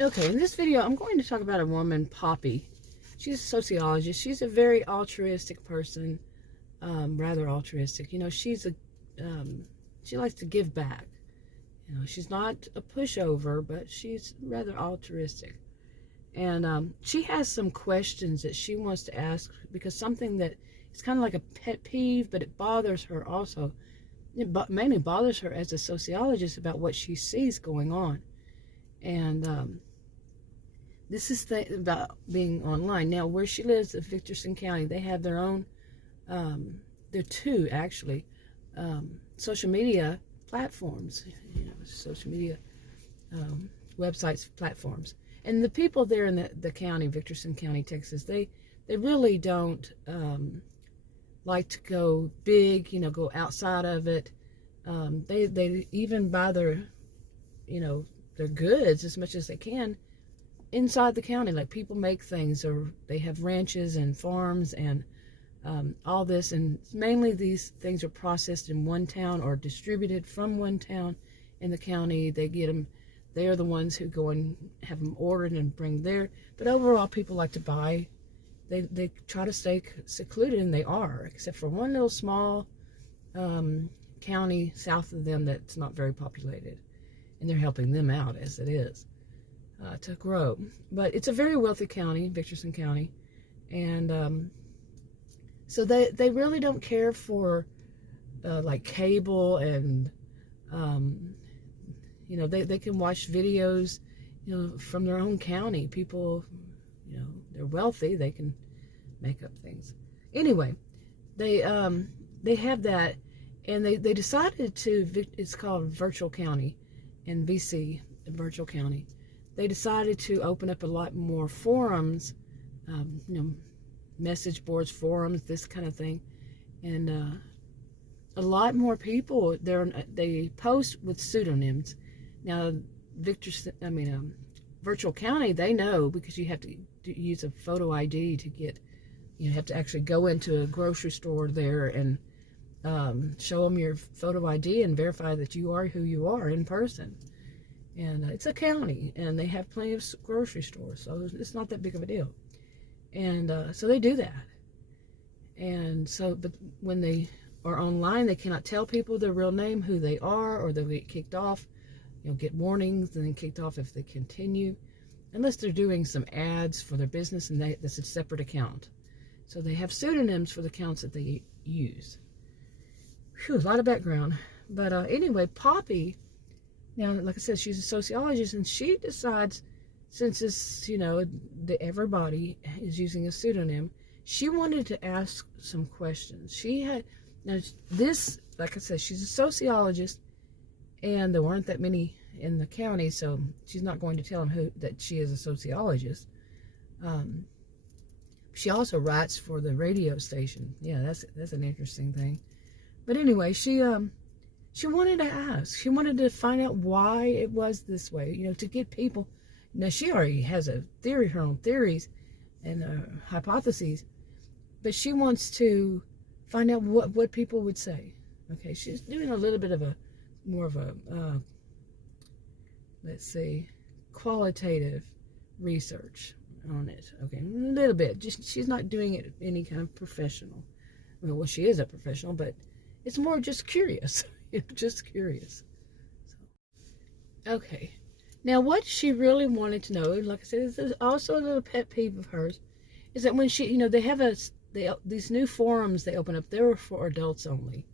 Okay, in this video, I'm going to talk about a woman, Poppy. She's a sociologist. She's a very altruistic person, rather altruistic. You know, she likes to give back. You know, she's not a pushover, but she's rather altruistic. And she has some questions that she wants to ask because something that it's kind of like a pet peeve, but it bothers her also. It mainly bothers her as a sociologist about what she sees going on. And this is about being online. Now, where she lives in Victorson County, they have their own, there are two actually, social media platforms, you know, social media websites, platforms. And the people there in the county, Victorson County, Texas, they really don't like to go big, you know, go outside of it. They even buy their, you know, their goods as much as they can inside the county. Like, people make things, or they have ranches and farms and all this, and mainly these things are processed in one town or distributed from one town in the county. They get them, they are the ones who go and have them ordered and bring there. But overall, people like to buy. They try to stay secluded, and they are, except for one little small county south of them that's not very populated, and they're helping them out as it is to grow. But it's a very wealthy county, Victorson County, and so they really don't care for like cable, and you know, they can watch videos, you know, from their own county. People, you know, they're wealthy, they can make up things. Anyway, they have that, and they decided to, it's called Virtual County in VC, Virtual County. They decided to open up a lot more forums, you know, message boards, forums, this kind of thing, and a lot more people there. They post with pseudonyms. Now, Virtual County, they know, because you have to use a photo ID to get, you have to actually go into a grocery store there and show them your photo ID and verify that you are who you are in person. And it's a county, and they have plenty of grocery stores, so it's not that big of a deal. And so they do that. And so, but when they are online, they cannot tell people their real name, who they are, or they'll get kicked off. You'll get warnings and then kicked off if they continue, unless they're doing some ads for their business, and that's a separate account. So they have pseudonyms for the accounts that they use. Phew, a lot of background. But anyway, Poppy, now, like I said, she's a sociologist, and she decides, since it's, you know, everybody is using a pseudonym, she wanted to ask some questions. She had, now this, like I said, she's a sociologist, and there weren't that many in the county, so she's not going to tell them that she is a sociologist. She also writes for the radio station. Yeah, that's an interesting thing. But anyway, she wanted to ask. She wanted to find out why it was this way, you know, to get people. Now, she already has a theory, her own theories and hypotheses, but she wants to find out what people would say. Okay, she's doing a little bit of more of a, let's see, qualitative research on it. Okay, a little bit. Just, she's not doing it any kind of professional. Well, she is a professional, but it's more just curious. Just curious. So, okay. Now, what she really wanted to know, like I said, is also a little pet peeve of hers, is that when she, you know, they have these new forums they open up, they were for adults only.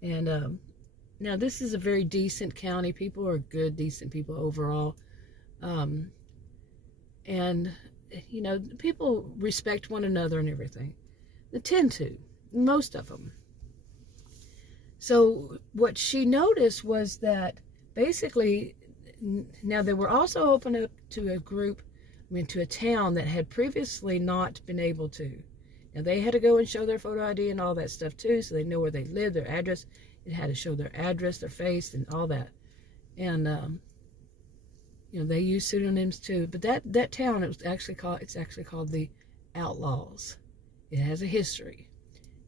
And now, this is a very decent county. People are good, decent people overall. And, you know, people respect one another and everything. They tend to, most of them. So what she noticed was that basically, now they were also open up to a group, to a town that had previously not been able to. Now, they had to go and show their photo ID and all that stuff too, so they know where they live, their address. It had to show their address, their face, and all that. And you know, they use pseudonyms too. But that town, it's actually called the Outlaws. It has a history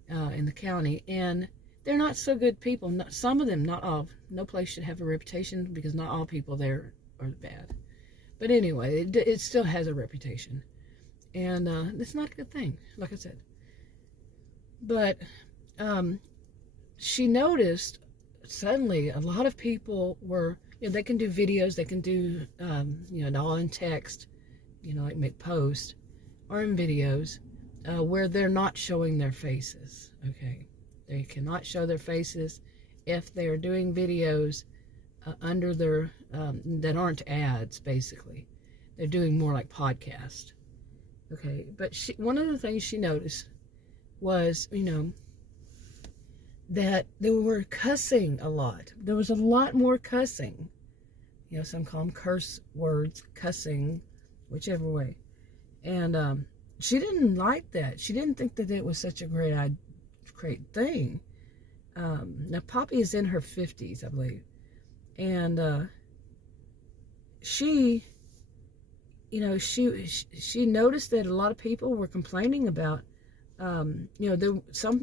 in the county, and they're not so good people. Some of them, not all. No place should have a reputation, because not all people there are bad. But anyway, it still has a reputation. And it's not a good thing, like I said. But she noticed suddenly a lot of people were, they can do videos, they can do, all in text, like make posts or in videos where they're not showing their faces, okay? They cannot show their faces if they are doing videos under their, that aren't ads, basically. They're doing more like podcasts, okay? But one of the things she noticed was, that they were cussing a lot. There was a lot more cussing. Some call them curse words, cussing, whichever way. And she didn't like that. She didn't think that it was such a great thing. Now, Poppy is in her 50s, I believe. And she noticed that a lot of people were complaining about, a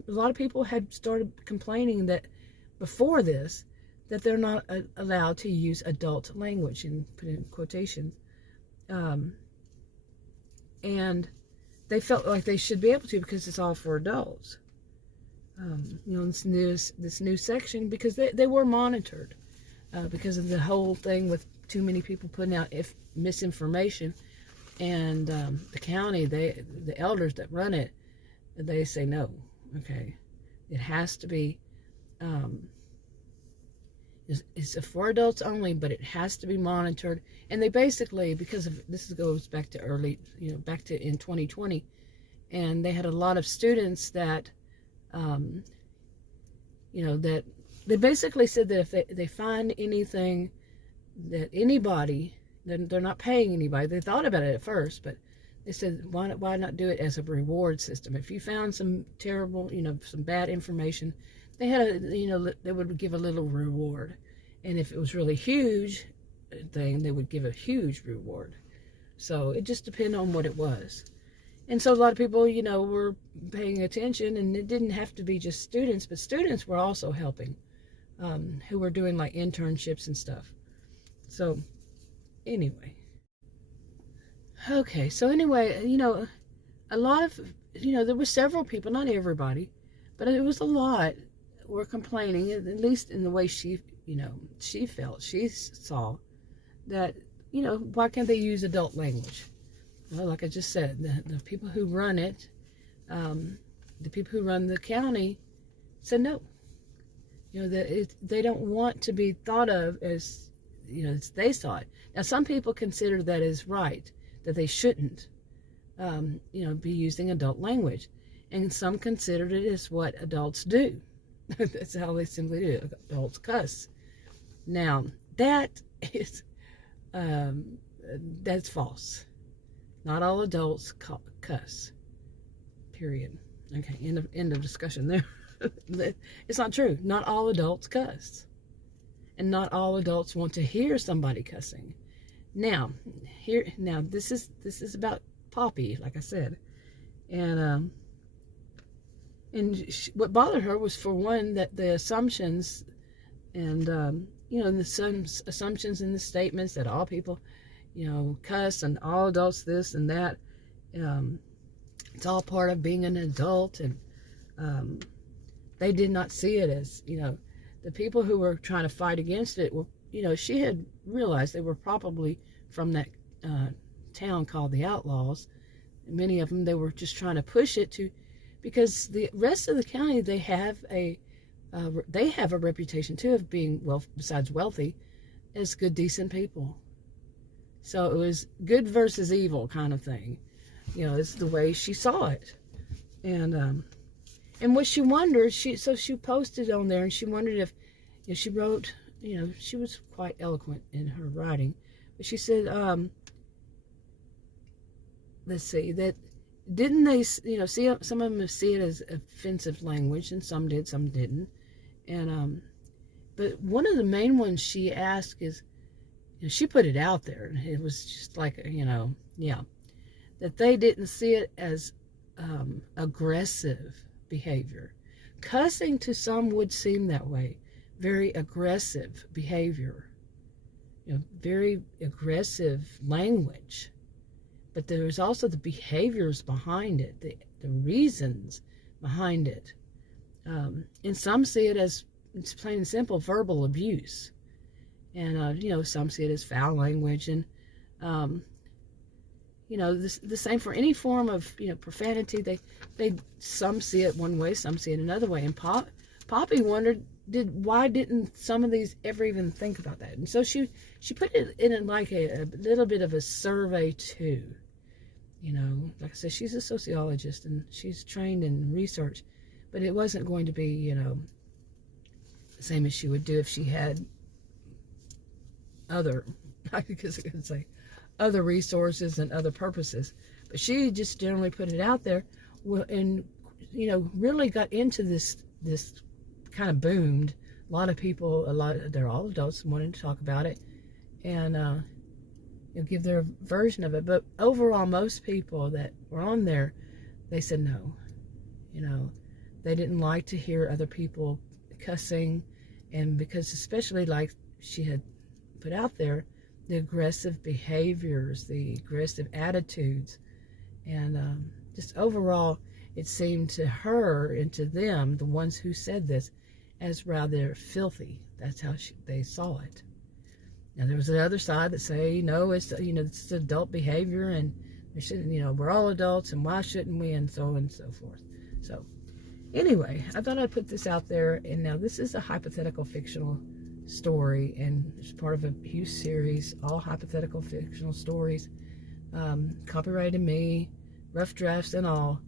lot of people had started complaining that before this, that they're not allowed to use adult language, and put in quotations. And they felt like they should be able to because it's all for adults. This new section, because they were monitored because of the whole thing with too many people putting out misinformation. And the county, the elders that run it, they say no, okay? It has to be, it's for adults only, but it has to be monitored. And they basically, because of this goes back to back to in 2020, and they had a lot of students that, that they basically said that if they find anything that anybody, they're not paying anybody. They thought about it at first, but they said, why not do it as a reward system? If you found some terrible, some bad information, they had they would give a little reward. And if it was really huge thing, they would give a huge reward. So it just depended on what it was. And so a lot of people, were paying attention, and it didn't have to be just students, but students were also helping, who were doing like internships and stuff. So anyway. Okay, so anyway, a lot of, there were several people, not everybody, but it was a lot, were complaining, at least in the way she felt, she saw that, why can't they use adult language? Well, like I just said, the people who run it, the people who run the county said no. That they don't want to be thought of as, as they saw it. Now, some people consider that as right, that they shouldn't, be using adult language. And some considered it as what adults do. That's how they simply do it. Adults cuss. Now, that is, that's false. Not all adults cuss. Period. Okay, end of discussion there. It's not true. Not all adults cuss. And not all adults want to hear somebody cussing. Now, this is about Poppy, like I said, and what bothered her was, for one, that the assumptions and some assumptions in the statements that all people, cuss, and all adults this and that. It's all part of being an adult, and they did not see it as, the people who were trying to fight against it were, she had realized they were probably from that town called the Outlaws. Many of them, they were just trying to push it to, because the rest of the county, they have a reputation too of being, well, besides wealthy, as good, decent people. So it was good versus evil kind of thing. It's the way she saw it. And what she wondered, she posted on there, and she wondered if, she wrote, she was quite eloquent in her writing, but she said, let's see, that didn't they, see, some of them see it as offensive language, and some did, some didn't. And but one of the main ones she asked is, she put it out there, and it was just like, that they didn't see it as aggressive behavior. Cussing to some would seem that way, very aggressive behavior. very aggressive language. But there's also the behaviors behind it, the reasons behind it. And some see it as, it's plain and simple, verbal abuse. And, some see it as foul language. And, the same for any form of, profanity. Some see it one way, some see it another way. And Poppy wondered, why didn't some of these ever even think about that? And so she put it in like a little bit of a survey too. Like I said, she's a sociologist and she's trained in research, but it wasn't going to be, the same as she would do if she had other, I guess I could say, other resources and other purposes. But she just generally put it out there, and really got into this kind of boomed. A lot of people, they're all adults, wanting to talk about it and give their version of it. But overall, most people that were on there, they said no. They didn't like to hear other people cussing, and because especially like she had put out there, the aggressive behaviors, the aggressive attitudes, and just overall, it seemed to her and to them, the ones who said this, as rather filthy. That's how they saw it. Now there was the other side that say, no, it's it's adult behavior, and we shouldn't, we're all adults, and why shouldn't we, and so on and so forth. So anyway, I thought I'd put this out there. And now this is a hypothetical fictional story, and it's part of a huge series, all hypothetical fictional stories, copyrighted me, rough drafts and all.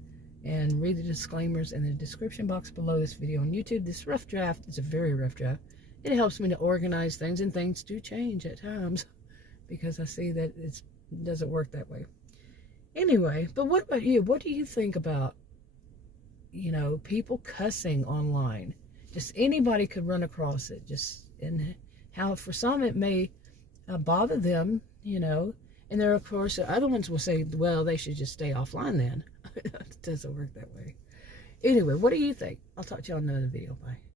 And read the disclaimers in the description box below this video on YouTube. This rough draft is a very rough draft. It helps me to organize things, and things do change at times because I see that it doesn't work that way. Anyway, but what about you? What do you think about, people cussing online? Just anybody could run across it. And how for some it may bother them, and there, of course, other ones will say, well, they should just stay offline then. It doesn't work that way. Anyway, what do you think? I'll talk to you on another video. Bye.